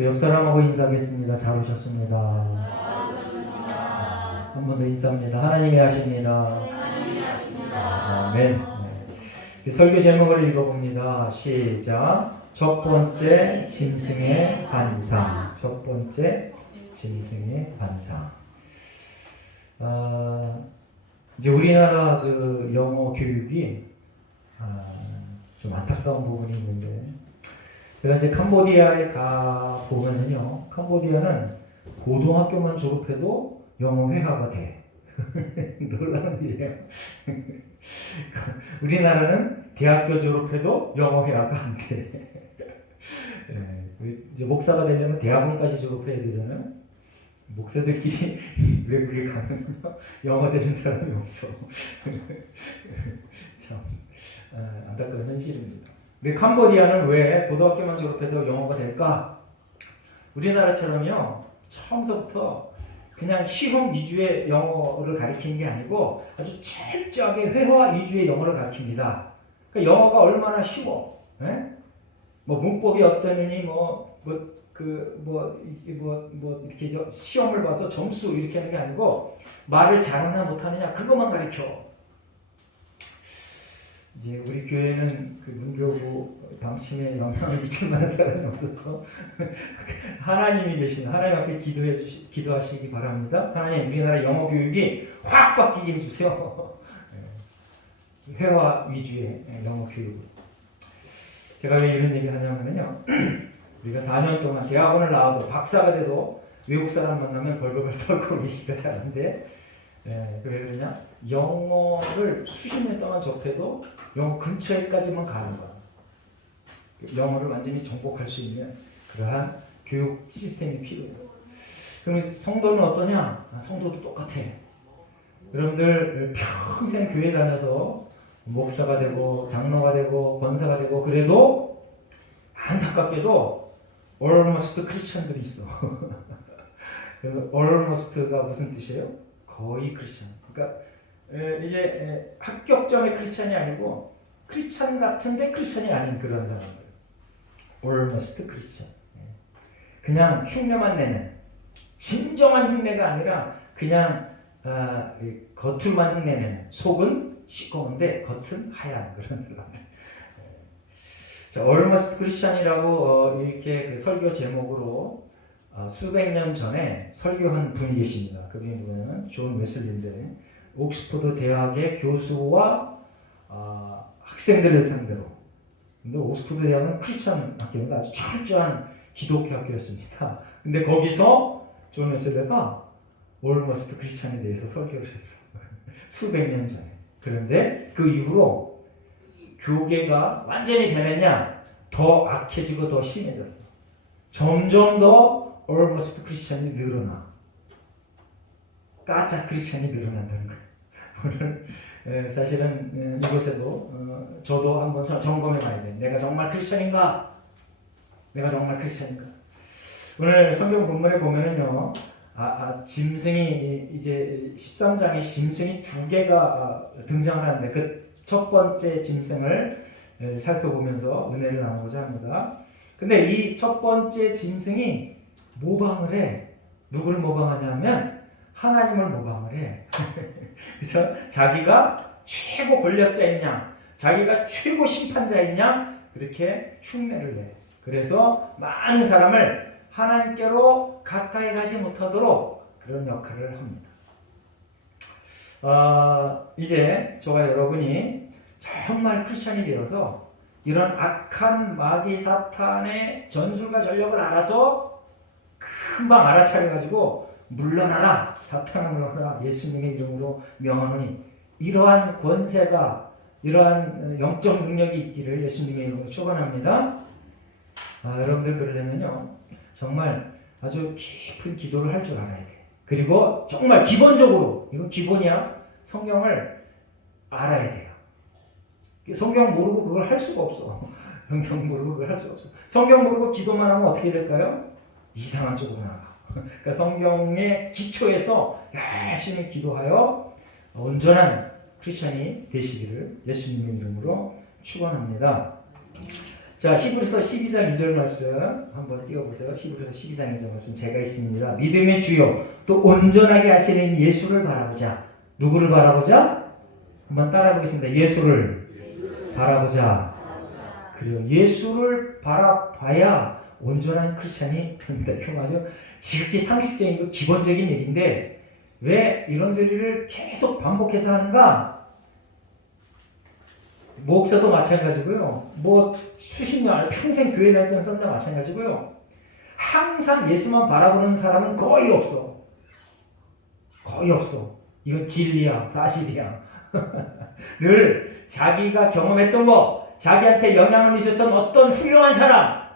그 옆 사람하고 인사하겠습니다. 잘 오셨습니다. 한 번 더 인사합니다. 하나님이 하십니다. 아멘. 네. 설교 제목을 읽어봅니다. 시작. 첫 번째 짐승의 반상. 첫 번째 짐승의 반상. 이제 우리나라 그 영어 교육이 좀 안타까운 부분이 있는데, 제가 이제 캄보디아에 가 보면은요, 캄보디아는 고등학교만 졸업해도 영어 회화가 돼. 놀라운 일이에요. 우리나라는 대학교 졸업해도 영어 회화가 안 돼. 이제 목사가 되려면 대학원까지 졸업해야 되잖아요. 목사들끼리 외국에 가면 영어 되는 사람이 없어. 참 안타까운 현실입니다. 근데 캄보디아는 왜 고등학교만 졸업해도 영어가 될까? 우리나라처럼요, 처음부터 그냥 시험 위주의 영어를 가르치는 게 아니고 아주 철저하게 회화 위주의 영어를 가르칩니다. 그러니까 영어가 얼마나 쉬워. 뭐 문법이 어떠느니 이렇게 시험을 봐서 점수 이렇게 하는 게 아니고 말을 잘하나 못하느냐 그것만 가르쳐. 이제 우리 교회는 그 문교부 방침에 영향을 미칠 만한 사람이 없어서 하나님이 계신 하나님 앞에 기도하시기 바랍니다. 하나님, 우리나라 영어 교육이 확 바뀌게 해주세요. 회화 위주의 영어 교육. 제가 왜 이런 얘기를 하냐면요, 우리가 4년 동안 대학원을 나와도 박사가 돼도 외국 사람 만나면 벌벌벌 떨고 얘기가 잘 안 돼. 왜 그러냐? 영어를 수십 년 동안 접해도 영어 근처에까지만 가는 거야. 영어를 완전히 정복할 수 있는 그러한 교육 시스템이 필요해요. 그럼 성도는 어떠냐? 성도도 똑같아. 여러분들 평생 교회 다녀서 목사가 되고 장로가 되고 권사가 되고 그래도 안타깝게도 almost 크리스천들이 있어. almost가 무슨 뜻이에요? 거의 크리스천. 그러니까 이제 합격점의 크리스천이 아니고 크리스천 같은데 크리스천이 아닌 그런 사람들. almost 크리스천. 그냥 흉내만 내는, 진정한 흉내가 아니라 그냥 겉으로만 흉내내는, 속은 시꺼먼데 겉은 하얀 그런 사람들. 자, almost 크리스천이라고 이렇게 그 설교 제목으로 수백 년 전에 설교한 분이 계십니다. 그분이 누구냐면 존 웨슬리인데, 옥스퍼드 대학의 교수와 학생들을 상대로. 근데 옥스퍼드 대학은 크리스천 학교인데 아주 철저한 기독교 학교였습니다. 근데 거기서 존 웨슬리가 almost 크리스천에 대해서 설교를 했어. 수백 년 전에. 그런데 그 이후로 교계가 완전히 변했냐? 더 악해지고 더 심해졌어. 점점 더 almost 크리스천이 늘어나. 까짜 크리스천이 늘어난다는 거예요. 오늘 사실은 이곳에도 저도 한번 점검해 봐야 돼. 내가 정말 크리스천인가? 내가 정말 크리스천인가? 오늘 성경 본문에 보면은요, 짐승이 이제 13장에 짐승이 두 개가 등장하는데 그 첫 번째 짐승을 살펴보면서 은혜를 나누고자 합니다. 근데 이 첫 번째 짐승이 모방을 해. 누구를 모방하냐면 하나님을 모방을 해. 그래서 자기가 최고 권력자이냐, 자기가 최고 심판자이냐 그렇게 흉내를 내. 그래서 많은 사람을 하나님께로 가까이 가지 못하도록 그런 역할을 합니다. 이제 저와 여러분이 정말 크리스천이 되어서 이런 악한 마귀 사탄의 전술과 전력을 알아서 금방 알아차려가지고 물러나라, 사탄아 물러나라, 예수님의 이름으로 명하노니, 이러한 권세가, 이러한 영적 능력이 있기를 예수님의 이름으로 축원합니다. 여러분들 그러려면요, 정말 아주 깊은 기도를 할 줄 알아야 돼. 그리고 정말 기본적으로, 이건 기본이야, 성경을 알아야 돼요. 성경 모르고 그걸 할 수가 없어. 성경 모르고 그걸 할 수가 없어. 성경 모르고 기도만 하면 어떻게 될까요? 이상한 쪽으로 나가. 그러니까 성경의 기초에서 열심히 기도하여 온전한 크리스천이 되시기를 예수님의 이름으로 축원합니다. 자, 히브리서 12장 2절 말씀 한번 띄워보세요. 히브리서 12장 2절 말씀 제가 있습니다. 믿음의 주요 또 온전하게 하시는 예수를 바라보자. 누구를 바라보자? 한번 따라해 보겠습니다. 예수를 바라보자. 그리고 예수를 바라봐야 온전한 크리스찬이 됩니다. 이거 아주 지극히 상식적이고 기본적인 얘기인데 왜 이런 소리를 계속 반복해서 하는가? 목사도 마찬가지고요. 뭐 수십 년, 평생 교회 다녔던 사람도 마찬가지고요. 항상 예수만 바라보는 사람은 거의 없어. 거의 없어. 이건 진리야, 사실이야. 늘 자기가 경험했던 거, 자기한테 영향을 미쳤던 어떤 훌륭한 사람,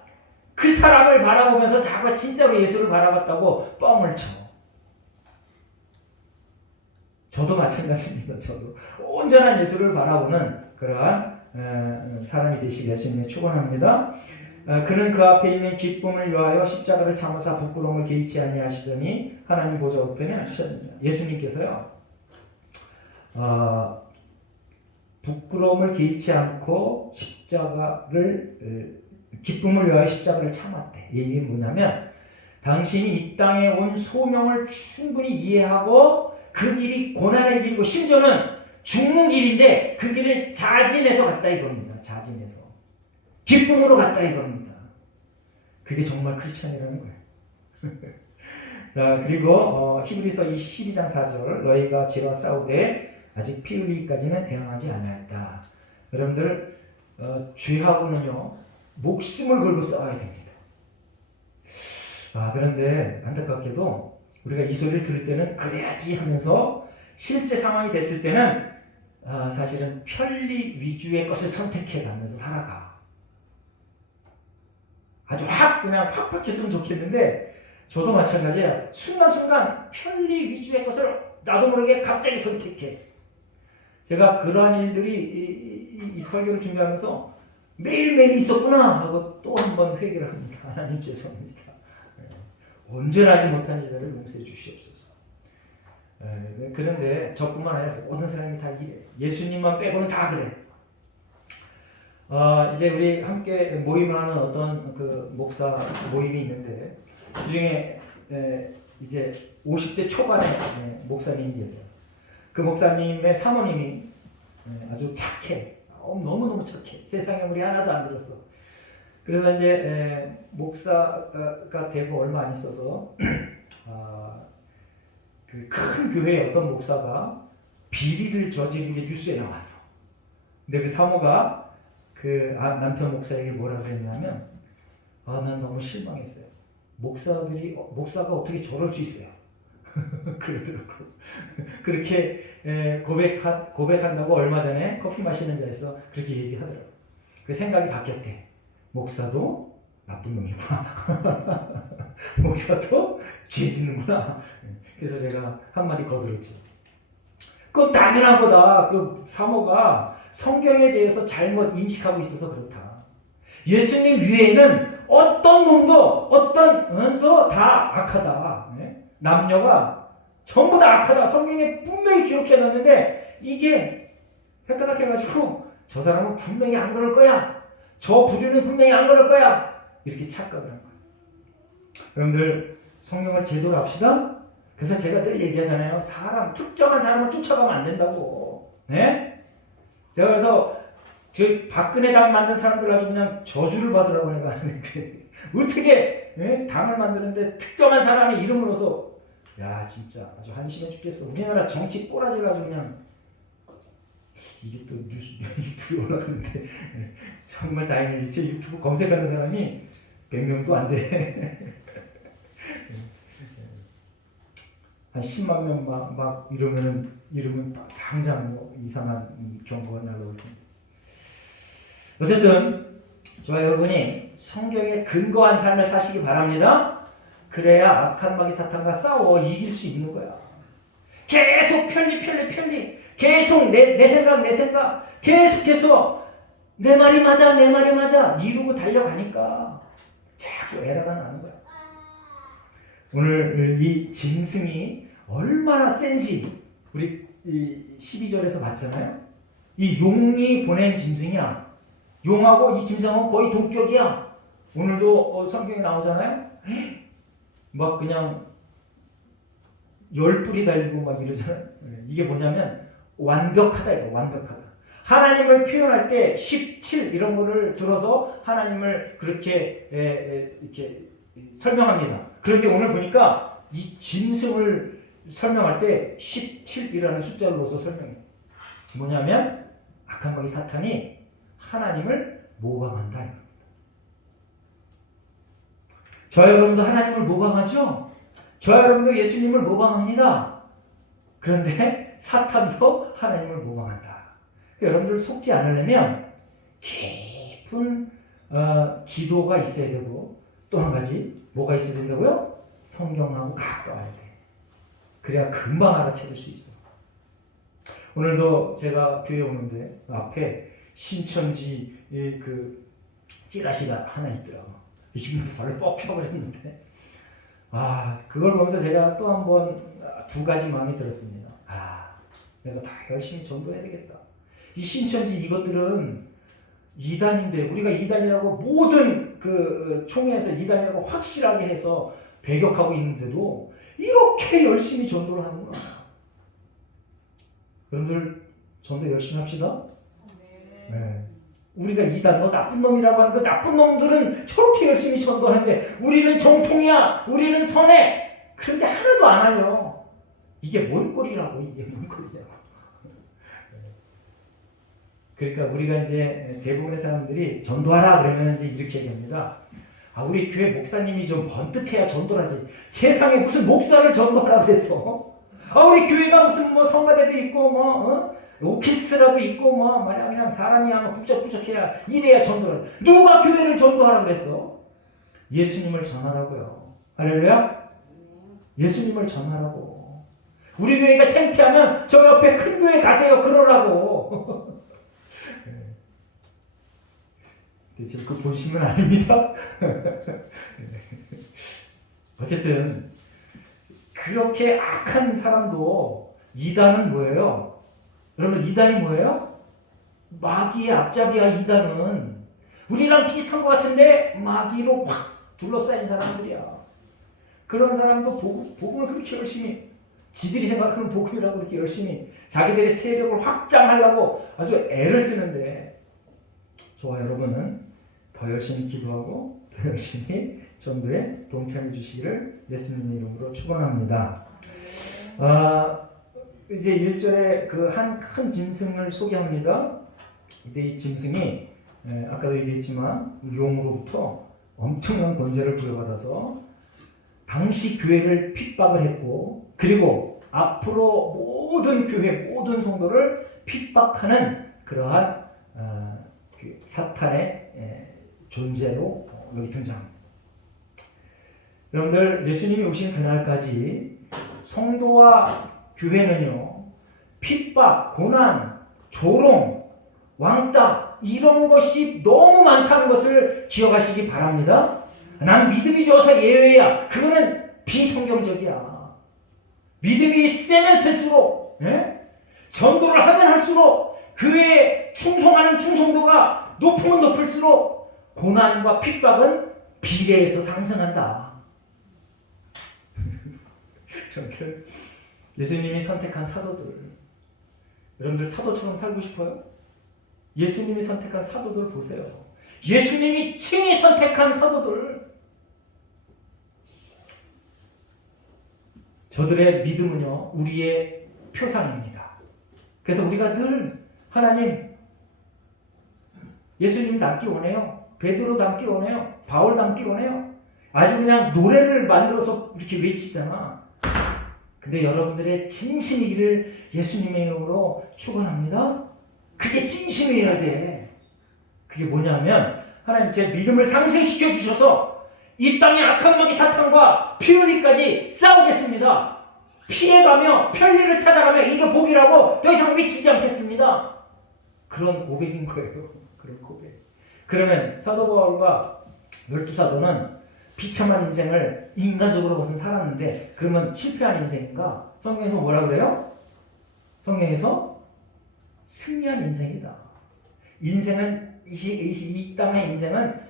그 사람을 바라보면서 자기가 진짜로 예수를 바라봤다고 뻥을 쳐. 저도 마찬가지입니다. 저도 온전한 예수를 바라보는 그러한 사람이 되시길 예수님을 축원합니다. 그는 그 앞에 있는 기쁨을 위하여 십자가를 참으사 부끄러움을 개의치 아니하시더니 하나님 보좌 우편에 앉으셨느니라. 예수님께서요 부끄러움을 개의치 않고 십자가를 기쁨을 위하여 십자가를 참았대. 이게 뭐냐면 당신이 이 땅에 온 소명을 충분히 이해하고 그 길이 고난의 길이고 심지어는 죽는 길인데 그 길을 자진해서 갔다 이겁니다. 자진해서 기쁨으로 갔다 이겁니다. 그게 정말 크리스찬이라는 거예요. 자, 그리고 히브리서 12장 4절 너희가 죄와 싸우되 아직 피 흘리기까지는 대항하지 않았다. 여러분들 죄하고는요 목숨을 걸고 싸워야 됩니다. 그런데 안타깝게도 우리가 이 소리를 들을 때는 그래야지 하면서 실제 상황이 됐을 때는 사실은 편리 위주의 것을 선택해 가면서 살아가. 아주 그냥 확 바뀌었으면 좋겠는데 저도 마찬가지야. 순간순간 편리 위주의 것을 나도 모르게 갑자기 선택해. 제가 그러한 일들이 이 설교를 준비하면서 매일매일 있었구나 하고 또 한 번 회개를 합니다. 하나님 죄송합니다. 온전하지 못한 이들을 용서해 주시옵소서. 그런데 저뿐만 아니라 모든 사람이 다 이래. 예수님만 빼고는 다 그래. 이제 우리 함께 모임을 하는 어떤 그 목사 모임이 있는데 그 중에 이제 50대 초반의 목사님이 계세요. 그 목사님의 사모님이 아주 착해. 너무너무 착해. 세상에 우리 하나도 안 들었어. 그래서 이제 목사가 되고 얼마 안 있어서 그 큰 교회의 어떤 목사가 비리를 저지른 게 뉴스에 나왔어. 근데 그 사모가 그 남편 목사에게 뭐라 그랬냐면 난 너무 실망했어요. 목사가 어떻게 저럴 수 있어요. 그러더라고. 그렇게 고백한다고 얼마 전에 커피 마시는 자리에서 그렇게 얘기하더라고. 그 생각이 바뀌었대. 목사도 나쁜 놈이구나. 목사도 죄 짓는구나. 그래서 제가 한마디 거들었죠. 그건 당연한 거다. 그 사모가 성경에 대해서 잘못 인식하고 있어서 그렇다. 예수님 위에는 어떤 놈도 어떤 은도 다 악하다. 남녀가 전부 다 악하다. 성경에 분명히 기록해놨는데 이게 헷갈락해가지고 저 사람은 분명히 안 그럴 거야. 저 부류는 분명히 안 그럴 거야. 이렇게 착각을 한 거예요. 여러분들 성경을 제대로 합시다. 그래서 제가 늘 얘기하잖아요. 특정한 사람을 쫓아가면 안 된다고. 네? 제가 그래서 저 박근혜 당 만든 사람들 아주 그냥 저주를 받으라고 내가 어떻게 당을 만드는데 특정한 사람의 이름으로서 야 진짜 아주 한심해 죽겠어. 우리나라 정치 꼬라지가 아주 그냥 이게 또 유튜브에 올라가는데 정말 다행히 유튜브 검색하는 사람이 100명도 안 돼. 한 10만 명 막 이러면 당장 뭐 이상한 경고가 날라올 텐데. 어쨌든 저와 여러분이 성경에 근거한 삶을 사시기 바랍니다. 그래야 악한 마귀 사탄과 싸워 이길 수 있는 거야. 계속 편리 계속 내 생각 계속해서 내 말이 맞아 이루고 달려가니까 자꾸 에러가 나는 거야. 오늘 이 짐승이 얼마나 센지 우리 12절에서 봤잖아요. 이 용이 보낸 짐승이야. 용하고 이 짐승은 거의 동격이야. 오늘도 성경에 나오잖아요. 막 그냥 열뿔이 달리고 막 이러잖아요. 이게 뭐냐면 완벽하다 이거 완벽하다. 하나님을 표현할 때 17 이런 거를 들어서 하나님을 그렇게 이렇게 설명합니다. 그런데 오늘 보니까 이 짐승을 설명할 때 17이라는 숫자를 넣어서 설명해요. 뭐냐면 악한 마귀 사탄이 하나님을 모방한다. 저와 여러분도 하나님을 모방하죠? 저와 여러분도 예수님을 모방합니다. 그런데 사탄도 하나님을 모방한다. 여러분들 속지 않으려면 깊은 기도가 있어야 되고 또 한 가지 뭐가 있어야 된다고요? 성경하고 가까워야 돼. 그래야 금방 알아채릴 수 있어. 오늘도 제가 교회 오는데 앞에 신천지 그 찌라시가 하나 있더라고. 이분을 발을 뻑 쳐버렸는데 그걸 보면서 제가 또 한 번 두 가지 마음이 들었습니다. 내가 다 열심히 전도해야 되겠다. 이 신천지 이것들은 이단인데 우리가 이단이라고 모든 그 총회에서 이단이라고 확실하게 해서 배격하고 있는데도 이렇게 열심히 전도를 하는구나. 여러분들 전도 열심히 합시다. 네. 우리가 이단, 너 나쁜 놈이라고 하는 그 나쁜 놈들은 저렇게 열심히 전도하는데 우리는 정통이야, 우리는 선해. 그런데 하나도 안 알려. 이게 뭔 꼴이라고, 이게 뭔 꼴이냐고. 그러니까 우리가 이제 대부분의 사람들이 전도하라 그러면 이제 이렇게 얘기합니다. 우리 교회 목사님이 좀 번듯해야 전도를 하지. 세상에 무슨 목사를 전도하라 그랬어. 우리 교회가 무슨 뭐 성가대도 있고 오케스트라도 있고 말이야 그냥 사람이 하면 굽적굽적해야 이래야 전도를. 누가 교회를 전도하라 그랬어? 예수님을 전하라고요. 할렐루야. 예수님을 전하라고. 우리 교회가 창피하면 저 옆에 큰 교회 가세요 그러라고. 지금 그 본심은 아닙니다. 어쨌든 그렇게 악한 사람도 이단은 뭐예요? 여러분 이단이 뭐예요? 마귀의 앞잡이야. 이단은 우리랑 비슷한 것 같은데 마귀로 확 둘러싸인 사람들이야. 그런 사람도 복음을 그렇게 열심히 지들이 생각하는 복음이라고 그렇게 열심히 자기들의 세력을 확장하려고 아주 애를 쓰는데 저와 여러분은 더 열심히 기도하고 더 열심히 전도에 동참해 주시기를 예수님의 이름으로 축원합니다. 이제 1절에 그 한 큰 짐승을 소개합니다. 근데 이 짐승이 아까도 얘기했지만 용으로부터 엄청난 권세를 부여받아서 당시 교회를 핍박을 했고 그리고 앞으로 모든 교회 모든 성도를 핍박하는 그러한 그 사탄의 존재로 여기 등장합니다. 여러분들 예수님이 오신 그날까지 성도와 교회는요 핍박, 고난, 조롱, 왕따 이런 것이 너무 많다는 것을 기억하시기 바랍니다. 난 믿음이 좋아서 예외야. 그거는 비성경적이야. 믿음이 세면 sel수록 전도를 하면 할수록 교회에 충성하는 충성도가 높으면 높을수록 고난과 핍박은 비례해서 상승한다. 예수님이 선택한 사도들 여러분들 사도처럼 살고 싶어요? 예수님이 선택한 사도들 보세요. 예수님이 친히 선택한 사도들 저들의 믿음은요 우리의 표상입니다. 그래서 우리가 늘 하나님 예수님 닮기 원해요. 베드로 닮기 원해요. 바울 닮기 원해요. 아주 그냥 노래를 만들어서 이렇게 외치잖아. 근데 여러분들의 진심이기를 예수님의 이름으로 축원합니다. 그게 진심이어야 돼. 그게 뭐냐면 하나님 제 믿음을 상승시켜 주셔서 이 땅의 악한 마귀 사탄과 피우리까지 싸우겠습니다. 피해가며 편리를 찾아가며 이거 복이라고 더 이상 외치지 않겠습니다. 그런 고백인 거예요. 그런 고백. 그러면 사도 바울과 12사도는 비참한 인생을 인간적으로 무슨 살았는데 그러면 실패한 인생인가? 성경에서 뭐라 그래요? 성경에서 승리한 인생이다. 인생은 이 땅의 인생은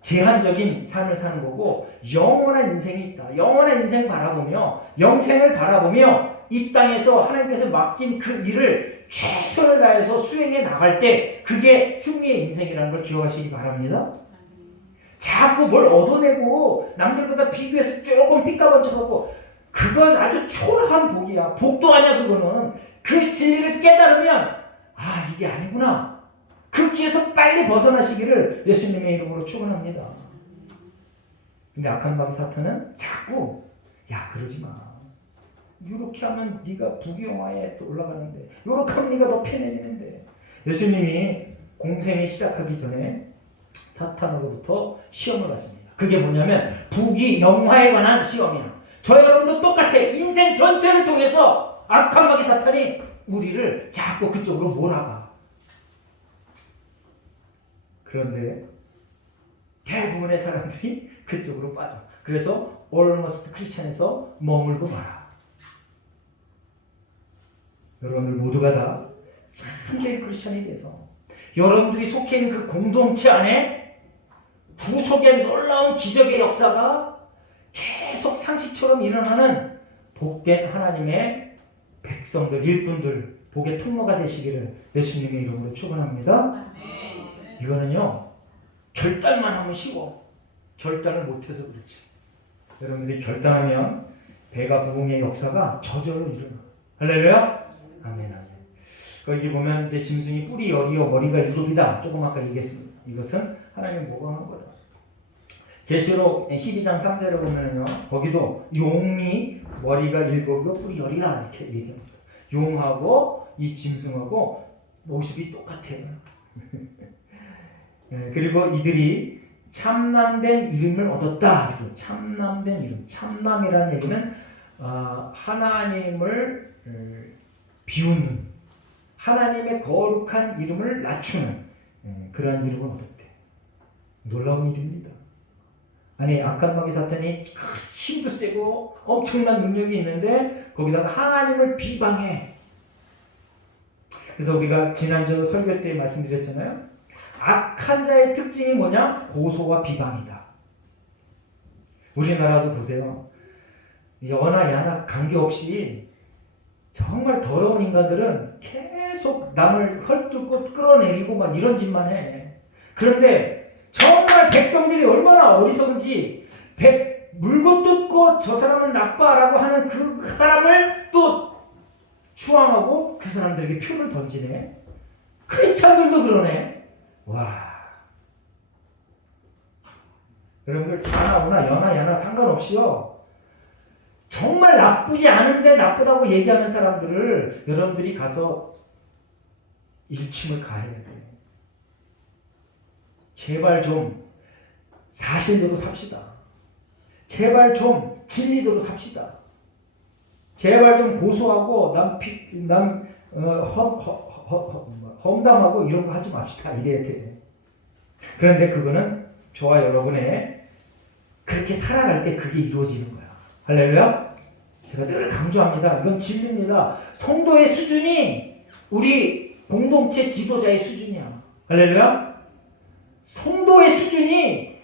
제한적인 삶을 사는 거고 영원한 인생이 있다. 영원한 인생 바라보며 영생을 바라보며 이 땅에서 하나님께서 맡긴 그 일을 최선을 다해서 수행해 나갈 때 그게 승리의 인생이라는 걸 기억하시기 바랍니다. 자꾸 뭘 얻어내고 남들보다 비교해서 조금 삐까번쩍하고 그건 아주 초라한 복이야. 복도 아니야. 그거는 그 진리를 깨달으면 아 이게 아니구나. 그 길에서 빨리 벗어나시기를 예수님의 이름으로 축원합니다. 근데 악한 마귀 사탄은 자꾸 야 그러지 마. 이렇게 하면 네가 부귀영화에 올라가는데 이렇게 하면 네가 더 편해지는데 예수님이 공생이 시작하기 전에 사탄으로부터 시험을 받습니다. 그게 뭐냐면 부귀영화에 관한 시험이야. 저 여러분도 똑같아. 인생 전체를 통해서 악한 마귀 사탄이 우리를 자꾸 그쪽으로 몰아가. 그런데 대부분의 사람들이 그쪽으로 빠져. 그래서 almost 크리스천에서 머물고 말아. 여러분들 모두가 다 참된 크리스천이 돼서 여러분들이 속해 있는 그 공동체 안에 구속의 놀라운 기적의 역사가 계속 상식처럼 일어나는 복된 하나님의 백성들, 일꾼들, 복의 통로가 되시기를 예수님의 이름으로 축원합니다. 이거는요 결단만 하면 쉬워. 결단을 못해서 그렇지. 여러분들이 결단하면 배가 부흥의 역사가 저절로 일어나. 할렐루야. 아멘 아멘. 거기 보면 이제 짐승이 뿔이 열이요 머리가 일곱이다. 조금 아까 얘기했습니다. 이것은 하나님 모방한 거다. 계시록 12장 3절에 보면요 거기도 용이 머리가 일곱이고 뿔이 열이라 이렇게 얘기합니다. 용하고 이 짐승하고 모습이 똑같아요. 그리고 이들이 참남된 이름을 얻었다. 그리고 참남된 이름. 참남이라는 얘기는 하나님을 비웃는 하나님의 거룩한 이름을 낮추는 그러한 이름을 얻었대. 놀라운 일입니다. 아니 악한 마귀 사탄이 힘도 세고 엄청난 능력이 있는데 거기다가 하나님을 비방해. 그래서 우리가 지난주 설교 때 말씀드렸잖아요. 악한 자의 특징이 뭐냐? 고소와 비방이다. 우리나라도 보세요. 여나 야나 관계없이 정말 더러운 인간들은 계속 남을 헐뜯고 끌어내리고 막 이런 짓만 해. 그런데 정말 백성들이 얼마나 어리석은지 물고 뜯고 저 사람은 나빠라고 하는 그 사람을 또 추앙하고 그 사람들에게 표를 던지네. 크리스찬들도 그러네. 와, 여러분들 자나 여나 야나 상관없이요 정말 나쁘지 않은데 나쁘다고 얘기하는 사람들을 여러분들이 가서 일침을 가해야 돼요. 제발 좀 사실대로 sab시다. 제발 좀 진리대로 삽시다. 제발 좀 고소하고 험담하고 이런 거 하지 맙시다. 이래야 돼. 그런데 그거는 저와 여러분의 그렇게 살아갈 때 그게 이루어지는 거야. 할렐루야. 제가 늘 강조합니다. 이건 진리입니다. 성도의 수준이 우리 공동체 지도자의 수준이야. 할렐루야. 성도의 수준이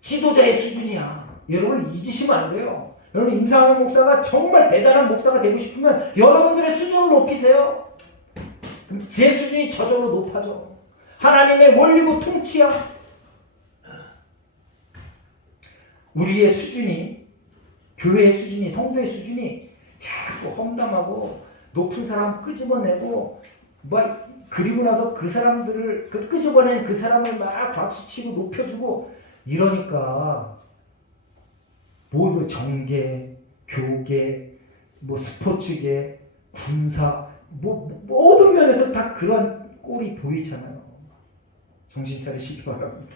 지도자의 수준이야. 여러분 잊으시면 안 돼요. 여러분 임상현 목사가 정말 대단한 목사가 되고 싶으면 여러분들의 수준을 높이세요. 그럼 제 수준이 저절로 높아져. 하나님의 원리고 통치야. 우리의 수준이, 교회의 수준이, 성도의 수준이 자꾸 험담하고 높은 사람 끄집어내고 그리고 나서 그 사람들을 끄집어낸 그 사람을 막 박수치고 높여주고 이러니까 모두 정계, 교계, 스포츠계, 군사 모든 면에서 다 그런 꼴이 보이잖아요. 정신 차리시기 바랍니다.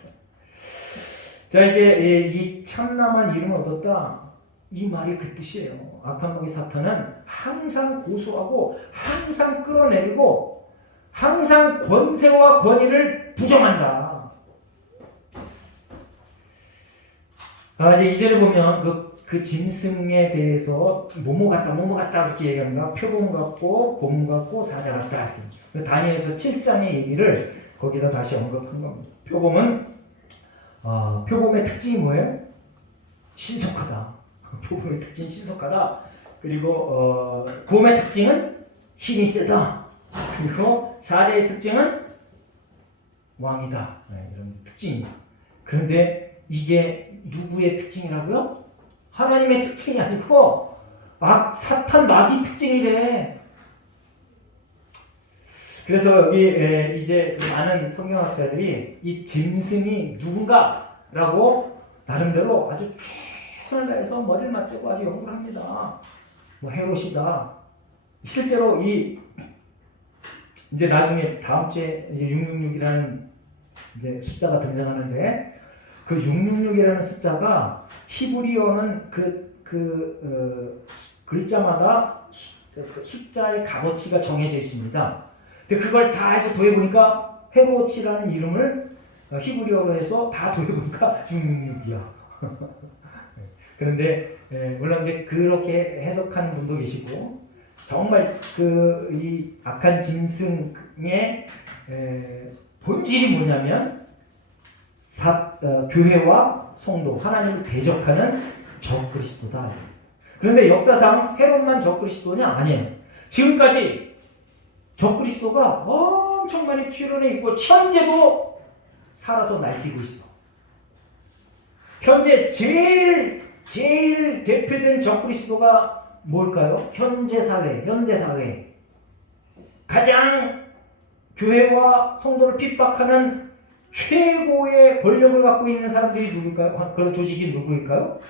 자, 이제 이 참남한 이름을 얻었다. 이 말이 그 뜻이에요. 악한 마귀 사탄은 항상 고소하고 항상 끌어내리고 항상 권세와 권위를 부정한다. 이제 2절에 보면 그 짐승에 대해서 모모 같다 이렇게 얘기합니다. 표범 같고 곰 같고 사자 같다. 다니엘서 7장의 얘기를 거기다 다시 언급한 겁니다. 표범의 특징이 뭐예요? 신속하다. 표범의 특징이 신속하다. 그리고 곰의 특징은 힘이 세다. 그리고 사자의 특징은 왕이다. 네, 이런 특징입니다. 그런데 이게 누구의 특징이라고요? 하나님의 특징이 아니고 사탄 마귀 특징이래. 그래서 여기 이제 많은 성경학자들이 이 짐승이 누군가라고 나름대로 아주 최선을 다해서 머리를 맞대고 아주 연구를 합니다. 뭐 헤롯이다. 실제로 이제 나중에 다음 주에 이제 666이라는 이제 숫자가 등장하는데 그 666이라는 숫자가 히브리어는 글자마다 숫자의 값어치가 정해져 있습니다. 근데 그걸 다 해서 더해보니까 헤롯이라는 이름을 히브리어로 해서 다 더해보니까 666이야. 그런데 물론 이제 그렇게 해석하는 분도 계시고 정말 이 악한 짐승의 본질이 뭐냐면 교회와 성도, 하나님을 대적하는 적그리스도다. 그런데 역사상 헤롯만 적그리스도냐? 아니에요. 지금까지 적그리스도가 엄청 많이 출현해 있고 현재도 살아서 날뛰고 있어. 현재 제일 대표된 적그리스도가 뭘까요? 현재 사회, 현대 사회. 가장 교회와 성도를 핍박하는 최고의 권력을 갖고 있는 사람들이 누굴까요? 그런 조직이 누구일까요?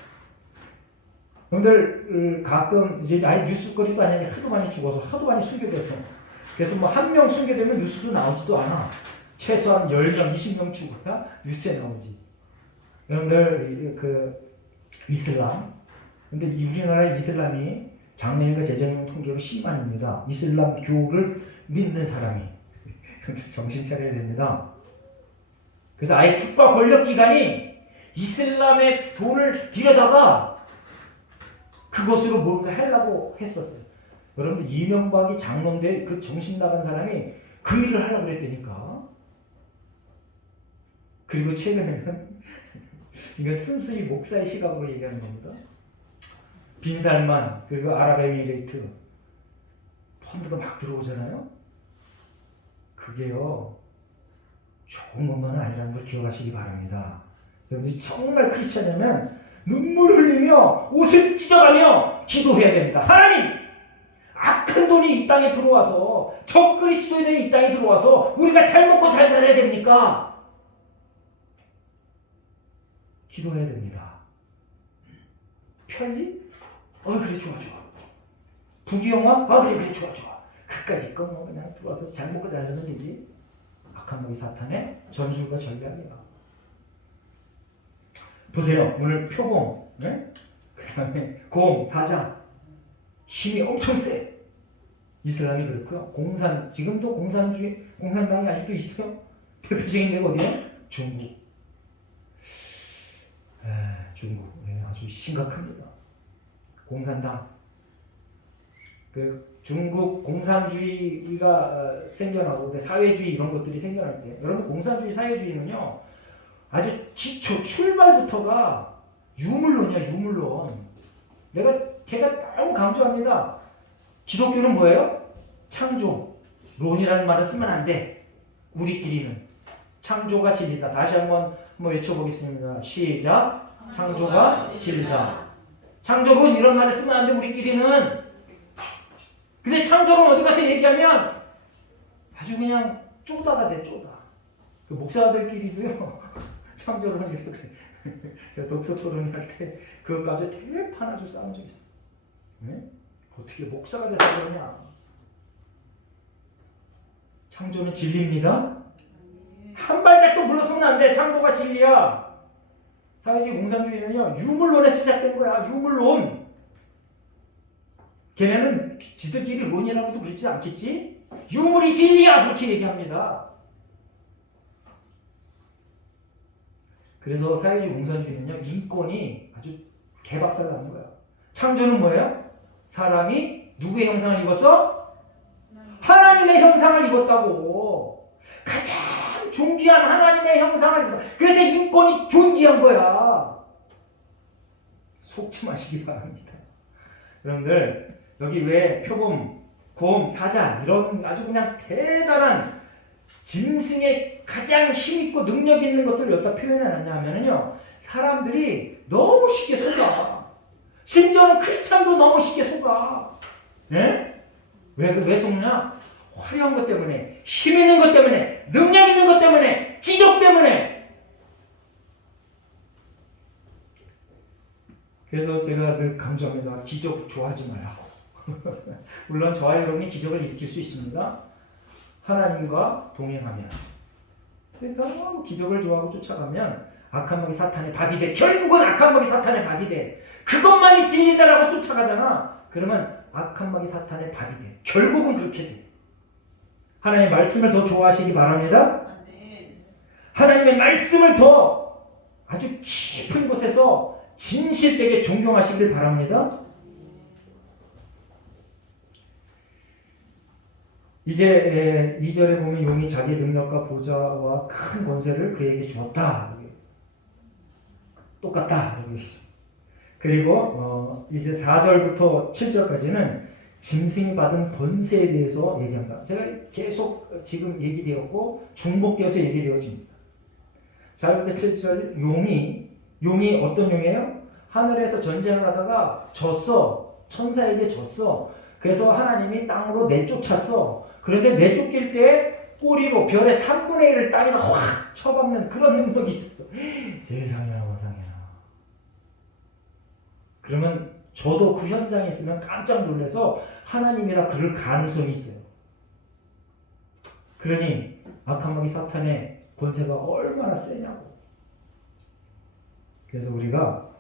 여러분들 가끔 이제 아예 뉴스거리도 아니라 하도 많이 죽어서 하도 많이 순교됐어. 그래서 뭐 한 명 순교되면 뉴스도 나오지도 않아. 최소한 10명, 20명 죽어야 뉴스에 나오지. 여러분들 이슬람. 근데 우리나라의 이슬람이 작년인가 재작년 통계로 10만입니다. 이슬람 교를 믿는 사람이. 정신 차려야 됩니다. 그래서 아예 국가 권력기관이 이슬람의 돈을 들여다가 그것으로 뭔가 하려고 했었어요. 여러분들 이명박이 장로인데 그 정신 나간 사람이 그 일을 하려고 그랬다니까. 그리고 최근에는 이건 순수히 목사의 시각으로 얘기하는 겁니다. 빈살만 그리고 아랍에미레이트 펀드가 막 들어오잖아요. 그게요 좋은 것만은 아니라는 걸 기억하시기 바랍니다. 여러분이 정말 크리스천이면 눈물 흘리며 옷을 찢어가며 기도해야 됩니다. 하나님! 악한 돈이 이 땅에 들어와서 적그리스도인이 이 땅에 들어와서 우리가 잘 먹고 잘 살아야 됩니까? 기도해야 됩니다. 편리? 그래 좋아. 부귀영화? 그래 좋아. 그까짓 거 뭐 그냥 들어와서 잘 먹고 잘 살면 되지. 악한 놈이 사탄의 전술과 전략이야. 보세요. 오늘 표범, 네? 그 다음에 곰, 사자 힘이 엄청 세. 이슬람이 그렇고요. 지금도 공산당이 아직도 있어요. 대표적인 데가 어디예요? 중국. 중국 아주 심각합니다. 공산당. 중국 공산주의가 생겨나고 사회주의 이런 것들이 생겨날 때 여러분 공산주의 사회주의는요 아주 기초 출발부터가 유물론이야. 유물론. 제가 너무 강조합니다. 기독교는 뭐예요? 창조론이라는 말을 쓰면 안 돼. 우리끼리는 창조가 진리다. 다시 한번 외쳐보겠습니다. 시작. 창조가 진리다. 창조론 이런 말을 쓰면 안 돼. 우리끼리는. 근데 창조론 어디 가서 얘기하면 아주 그냥 쪼다가 돼. 쪼다. 그 목사들끼리도요 창조론 이렇게 그래. 독서 토론할 때 그것까지 대판 아주 싸운 적 있어. 네? 어떻게 목사가 돼서 그러냐. 창조는 진리입니다. 한 발짝도 물러서면 안 돼. 창조가 진리야. 사회주의 공산주의는요 유물론에 시작된 거야. 유물론. 걔네는 지들끼리 론이라고도 그러지 않겠지? 유물이 진리야! 그렇게 얘기합니다. 그래서 사회주의 공산주의는요 인권이 아주 개박살 나는 거야. 창조는 뭐예요? 사람이 누구의 형상을 입었어? 하나님의 형상을 입었다고. 가장 참 존귀한 하나님의 형상을 입어서 그래서 인권이 존귀한 거야. 속지 마시기 바랍니다. 여러분들 여기 왜 표범, 곰, 사자 이런 아주 그냥 대단한 짐승의 가장 힘있고 능력 있는 것들을 여기다 표현해놨냐 하면은요 사람들이 너무 쉽게 속아. 심지어는 크리스찬도 너무 쉽게 속아. 예? 왜 속냐? 화려한 것 때문에, 힘 있는 것 때문에, 능력 있는 것 때문에, 기적 때문에. 그래서 제가 늘 강조합니다. 기적 좋아하지 말라고. 물론 저와 여러분이 기적을 일으킬 수 있습니다. 하나님과 동행하면. 그러니까 너무 기적을 좋아하고 쫓아가면 악한 마귀 사탄의 밥이 돼. 결국은 악한 마귀 사탄의 밥이 돼. 그것만이 진리다라고 쫓아가잖아. 그러면 악한 마귀 사탄의 밥이 돼. 결국은 그렇게 돼. 하나님의 말씀을 더 좋아하시기 바랍니다. 하나님의 말씀을 더 아주 깊은 곳에서 진실되게 존경하시길 바랍니다. 이제 2절에 보면 용이 자기 능력과 보좌와 큰 권세를 그에게 주었다. 똑같다. 그리고 이제 4절부터 7절까지는 짐승이 받은 권세에 대해서 얘기한다. 제가 계속 지금 얘기되었고 중복되어서 얘기되어집니다. 4절부터 7절 용이 어떤 용이에요? 하늘에서 전쟁을 하다가 졌어. 천사에게 졌어. 그래서 하나님이 땅으로 내쫓았어. 그런데 내쫓길 때 꼬리로 별의 3분의 1을 땅에다 확 쳐박는 그런 능력이 있었어. 세상에나 세상에나. 그러면 저도 그 현장에 있으면 깜짝 놀라서 하나님이라 그럴 가능성이 있어요. 그러니 악한 마귀 사탄의 권세가 얼마나 세냐고. 그래서 우리가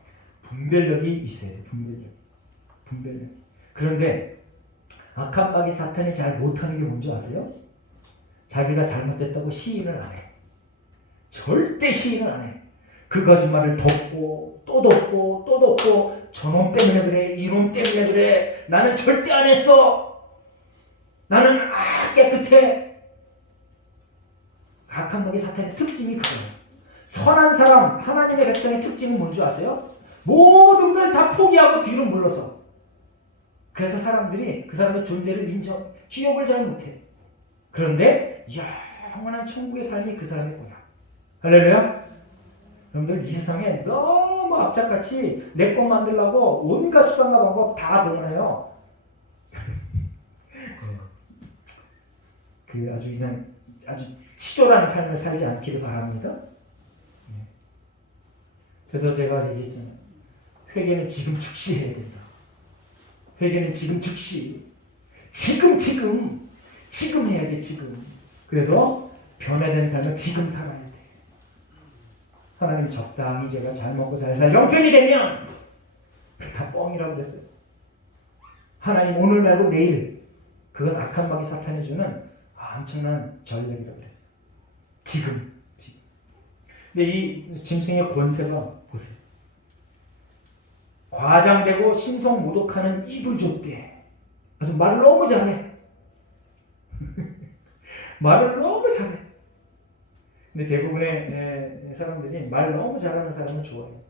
분별력이 있어요. 분별력. 그런데 악한 마귀 사탄이 잘 못하는 게 뭔지 아세요? 자기가 잘못됐다고 시인을 안 해. 절대 시인을 안 해. 그 거짓말을 덮고 또 덮고 또 덮고 저놈 때문에 그래, 이놈 때문에 그래, 나는 절대 안 했어, 나는 깨끗해. 악한 마귀 사탄의 특징이 그거예요. 선한 사람, 하나님의 백성의 특징은 뭔지 아세요? 모든 걸 다 포기하고 뒤로 물러서. 그래서 사람들이 그 사람의 존재를 기억을 잘 못해. 그런데 영원한 천국의 삶이 그 사람의 거야. 할렐루야. 여러분들 이 세상에 너무 악착같이 내 것 만들려고 온갖 수단과 방법 다 동원해요. 그 아주 치졸한 삶을 살지 않기를 바랍니다. 그래서 제가 얘기했잖아요. 회개는 지금 즉시 해야 된다. 회개는 지금 즉시. 지금 해야 돼, 지금. 그래서 변화된 삶을 지금 살아야 돼. 하나님 적당히 제가 잘 먹고 잘 살 형편이 되면 다 뻥이라고 그랬어요. 하나님 오늘 말고 내일. 그건 악한 마귀 사탄이 주는 엄청난 전략이라고 그랬어요. 지금. 근데 이 짐승의 권세가 보세요. 과장되고 신성모독하는 입을 줬대. 아주 말을 너무 잘해. 말을 너무 잘해. 근데 대부분의 사람들이 말 너무 잘하는 사람은 좋아해요.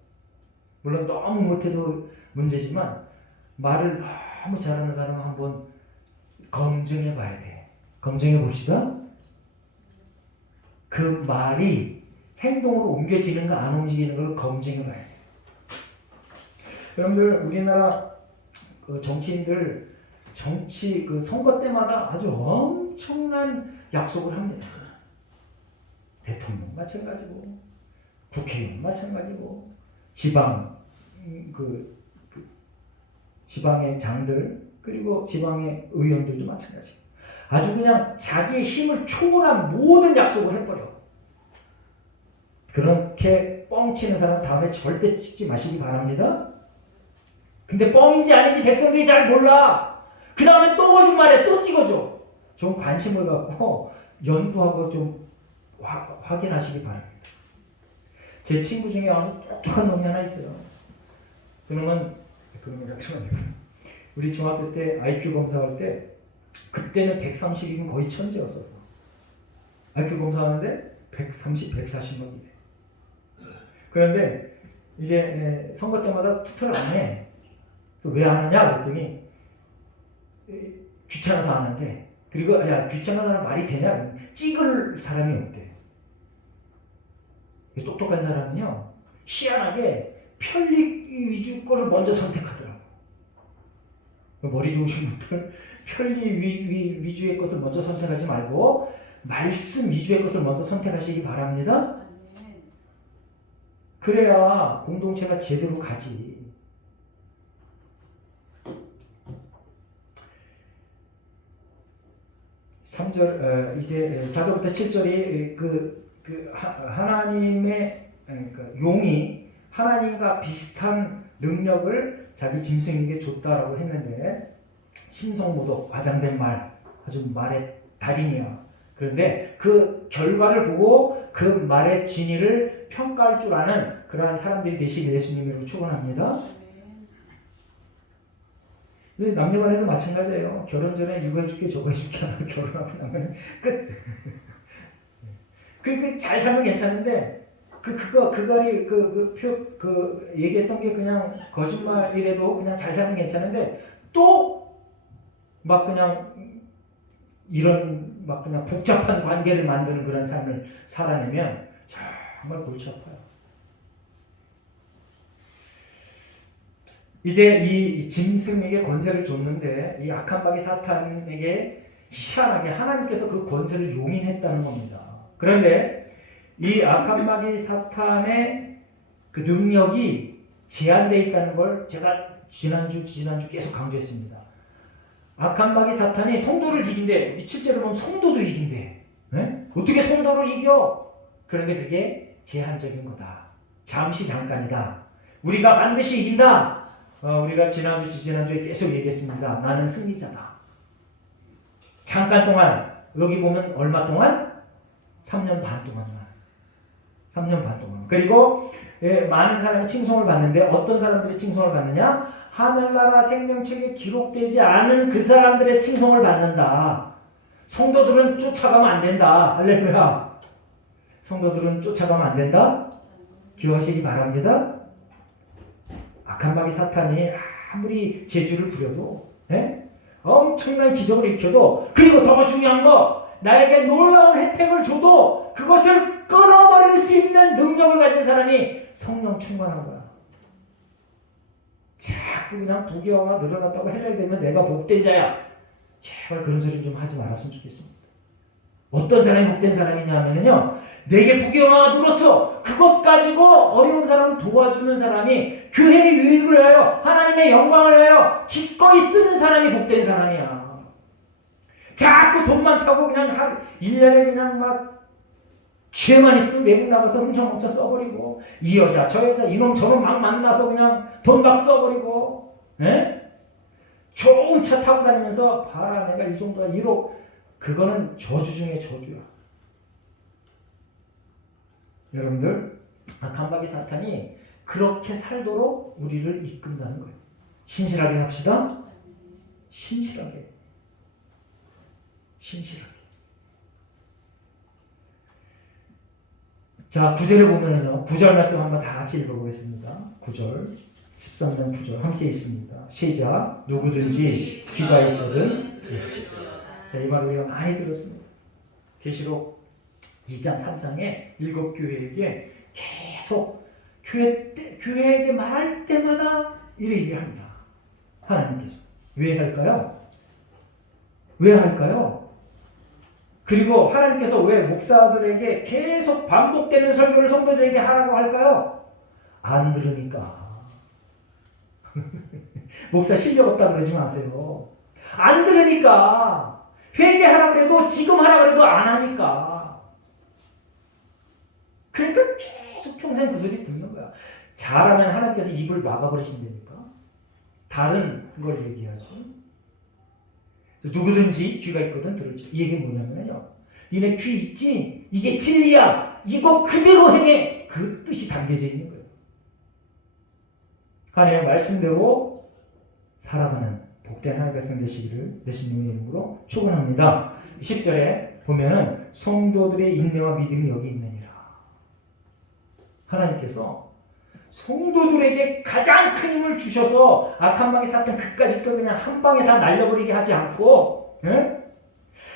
물론 너무 못해도 문제지만 말을 너무 잘하는 사람은 한번 검증해 봐야 돼. 검증해 봅시다. 그 말이 행동으로 옮겨지는가 안 옮기는 걸 검증해 봐야 돼. 여러분들 우리나라 그 정치인들 정치 그 선거 때마다 아주 엄청난 약속을 합니다. 대통령 마찬가지고 국회의원 마찬가지고 지방의 장들 그리고 지방의 의원들도 마찬가지고 아주 그냥 자기의 힘을 초월한 모든 약속을 해버려. 그렇게 뻥치는 사람 다음에 절대 찍지 마시기 바랍니다. 근데 뻥인지 아닌지 백성들이 잘 몰라. 그 다음에 또 거짓말해, 또 찍어줘. 좀 관심을 갖고 연구하고 좀 확인하시기 바랍니다. 제 친구 중에 아주 똑똑한 놈이 하나 있어요. 그러면 우리 중학교 때 IQ 검사할 때 그때는 130이면 거의 천재였었어. IQ 검사하는데 130, 140명이래. 그런데 이제 선거 때마다 투표를 안 해. 그래서 왜 안 하냐 그랬더니 귀찮아서 안 한대. 그리고 야 귀찮아서 말이 되냐? 찍을 사람이 없대. 똑똑한 사람은요 희한하게 편리 위주 거를 먼저 선택하더라고. 머리 좋으신 분들 편리 위주의 것을 먼저 선택하지 말고 말씀 위주의 것을 먼저 선택하시기 바랍니다. 그래야 공동체가 제대로 가지. 3절 이제 4절부터 7절이 하나님의 그러니까 용이 하나님과 비슷한 능력을 자기 짐승에게 줬다라고 했는데 신성모독 과장된 말 아주 말의 달인이야. 그런데 그 결과를 보고 그 말의 진위를 평가할 줄 아는 그러한 사람들이 되시길 예수님으로 축원합니다. 남녀간에도 마찬가지예요. 결혼 전에 이거 해줄게 저거 해줄게 하고 결혼하고 나면 끝. 잘 살면 괜찮은데 그거리 얘기했던 게 그냥 거짓말이라도 그냥 잘 살면 괜찮은데 또 막 그냥 이런 막 그냥 복잡한 관계를 만드는 그런 삶을 살아내면 정말 골치 아파요. 이제 이 짐승에게 권세를 줬는데 이 악한 마귀 사탄에게 희한하게 하나님께서 그 권세를 용인했다는 겁니다. 그런데 이 악한 마귀 사탄의 그 능력이 제한되어 있다는 걸 제가 지난주 계속 강조했습니다. 악한 마귀 사탄이 성도를 이긴대. 실제로 보면 성도도 이긴대. 네? 어떻게 성도를 이겨? 그런데 그게 제한적인 거다. 잠깐이다. 우리가 반드시 이긴다. 우리가 지난주에 계속 얘기했습니다. 나는 승리자다. 잠깐 동안, 여기 보면 얼마 동안? 3년 반 동안만. 3년 반 동안. 그리고 많은 사람이 칭송을 받는데 어떤 사람들이 칭송을 받느냐? 하늘나라 생명책에 기록되지 않은 그 사람들의 칭송을 받는다. 성도들은 쫓아가면 안 된다. 할렐루야. 성도들은 쫓아가면 안 된다. 기억하시기 바랍니다. 악한 마귀 사탄이 아무리 재주를 부려도 엄청난 기적을 일으켜도 그리고 더 중요한 거 나에게 놀라운 혜택을 줘도 그것을 끊어버릴 수 있는 능력을 가진 사람이 성령 충만한 거야. 자꾸 그냥 부귀영화가 늘어났다고 해결되면 내가 복된 자야. 제발 그런 소리 좀 하지 말았으면 좋겠습니다. 어떤 사람이 복된 사람이냐면요, 내게 부귀영화가 늘었어. 그것 가지고 어려운 사람을 도와주는 사람이 교회의 유익을 위하여 하나님의 영광을 위하여 기꺼이 쓰는 사람이 복된 사람이야. 자꾸 돈 많다고 그냥 1년에 그냥 막 기회만 있으면 외국 나가서 훔쳐먹쳐 써버리고 이 여자 저 여자 이놈 저놈 막 만나서 그냥 돈 막 써버리고 좋은 차 타고 다니면서 봐라 내가 이 정도야 1억 그거는 저주 중에 저주야. 여러분들 악한 마귀 사탄이 그렇게 살도록 우리를 이끈다는 거예요. 신실하게 합시다. 신실하게. 자, 9절에 보면은요. 9절 말씀 한번 다 같이 읽어보겠습니다. 9절, 13장 9절 함께 있습니다. 시작. 누구든지 귀가 있거든. 자, 이 말을 우리가 많이 들었습니다. 계시록 2장, 3장에 7교회에게 계속 교회에게 말할 때마다 이렇게 얘기합니다. 하나님께서. 왜 할까요? 그리고 하나님께서 왜 목사들에게 계속 반복되는 설교를 성도들에게 하라고 할까요? 안 들으니까. 목사 실력 없다 그러지 마세요. 안 들으니까. 회개하라 그래도 지금 하라 그래도 안 하니까. 그러니까 계속 평생 그 소리 듣는 거야. 잘하면 하나님께서 입을 막아버리신다니까. 다른 걸 얘기하지. 누구든지 귀가 있거든 들을지. 이 얘기는 뭐냐면요. 니네 귀 있지? 이게 진리야. 이거 그대로 행해. 그 뜻이 담겨져 있는 거예요. 하나님의 말씀대로 살아가는 복된 하나님의 백성 되시기를 예수님의 이름으로 축원합니다. 10절에 보면은 성도들의 인내와 믿음이 여기 있느니라. 하나님께서 성도들에게 가장 큰 힘을 주셔서 악한 마귀 사탄 그까짓 거 그냥 한 방에 다 날려버리게 하지 않고, 예?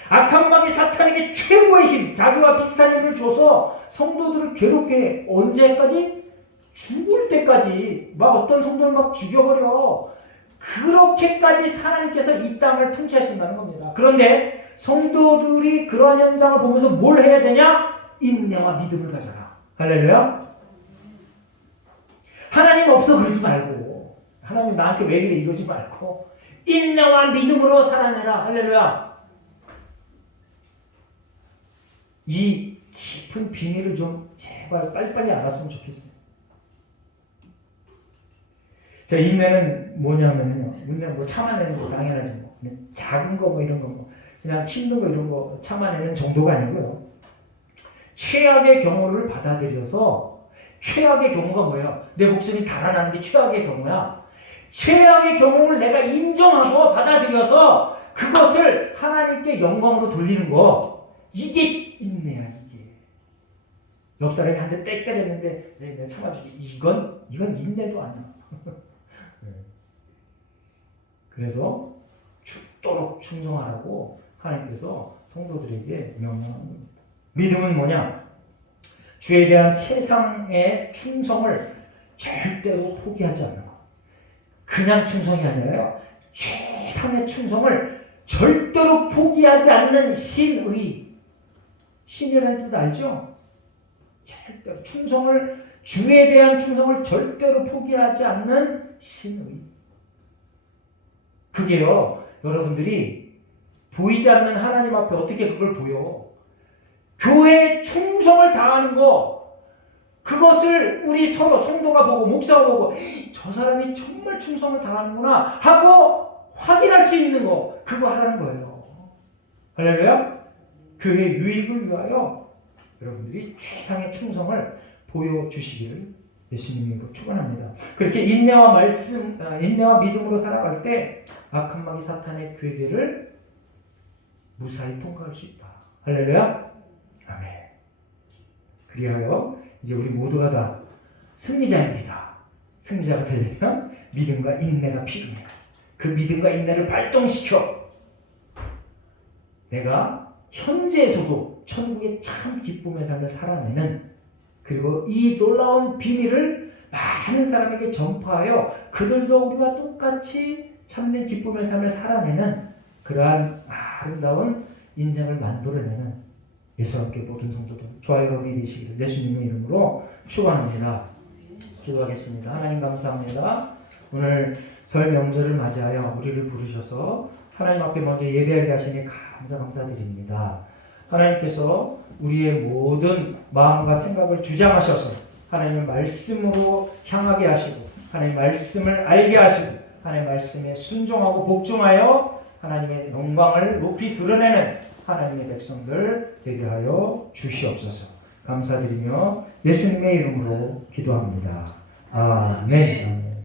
악한 마귀 사탄에게 최고의 힘, 자기와 비슷한 힘을 줘서 성도들을 괴롭게 언제까지? 죽을 때까지 막 어떤 성도를 막 죽여버려. 그렇게까지 하나님께서 이 땅을 통치하신다는 겁니다. 그런데 성도들이 그러한 현장을 보면서 뭘 해야 되냐? 인내와 믿음을 가져라. 할렐루야. 하나님 없어 그러지 말고, 하나님 나한테 왜 그래 이러지 말고 인내와 믿음으로 살아내라. 할렐루야. 이 깊은 비밀을 좀 제발 빨리빨리 알았으면 좋겠어요. 자, 인내는 뭐냐면요, 인내는 뭐 참아내는 거 당연하지 뭐, 그냥 작은 거 뭐 이런 거 뭐 그냥 힘든 거 이런 거 참아내는 정도가 아니고요. 최악의 경우를 받아들여서, 최악의 경우가 뭐예요? 내 목숨이 달아나는 게 최악의 경우야. 최악의 경우를 내가 인정하고 받아들여서 그것을 하나님께 영광으로 돌리는 거, 이게 인내야. 이게 옆 사람이 한 대 땡 때렸는데 내가 참아주지, 이건 인내도 아니야. 그래서 죽도록 충성하라고 하나님께서 성도들에게 명령합니다. 믿음은 뭐냐? 주에 대한 최상의 충성을 절대로 포기하지 않는 것. 그냥 충성이 아니라요, 최상의 충성을 절대로 포기하지 않는 신의. 신이라는 뜻 알죠? 절대로 충성을, 주에 대한 충성을 절대로 포기하지 않는 신의. 그게요, 여러분들이 보이지 않는 하나님 앞에 어떻게 그걸 보여? 교회에 충성을 다하는 거, 그것을 우리 서로 성도가 보고 목사가 보고 저 사람이 정말 충성을 다하는구나 하고 확인할 수 있는 거, 그거 하라는 거예요. 할렐루야. 교회 유익을 위하여 여러분들이 최상의 충성을 보여주시기를 예수님으로 축원합니다. 그렇게 인내와 믿음으로 살아갈 때 악한 마귀 사탄의 괴계를 무사히 통과할 수 있다. 할렐루야. 아멘. 그리하여 이제 우리 모두가 다 승리자입니다. 승리자가 되려면 믿음과 인내가 필요합니다. 그 믿음과 인내를 발동시켜 내가 현재에서도 천국의 참 기쁨의 삶을 살아내는, 그리고 이 놀라운 비밀을 많은 사람에게 전파하여 그들도 우리와 똑같이 참된 기쁨의 삶을 살아내는 그러한 아름다운 인생을 만들어내는 예수와 함께 모든 성도들 좋아요가 우리 되시기를 예수님의 이름으로 축원합니다. 기도하겠습니다. 하나님 감사합니다. 오늘 설 명절을 맞이하여 우리를 부르셔서 하나님 앞에 먼저 예배하게 하시니 감사드립니다. 하나님께서 우리의 모든 마음과 생각을 주장하셔서 하나님의 말씀으로 향하게 하시고, 하나님의 말씀을 알게 하시고, 하나님의 말씀에 순종하고 복종하여 하나님의 영광을 높이 드러내는 하나님의 백성들 되게 하여 주시옵소서. 감사드리며 예수님의 이름으로 기도합니다. 아멘.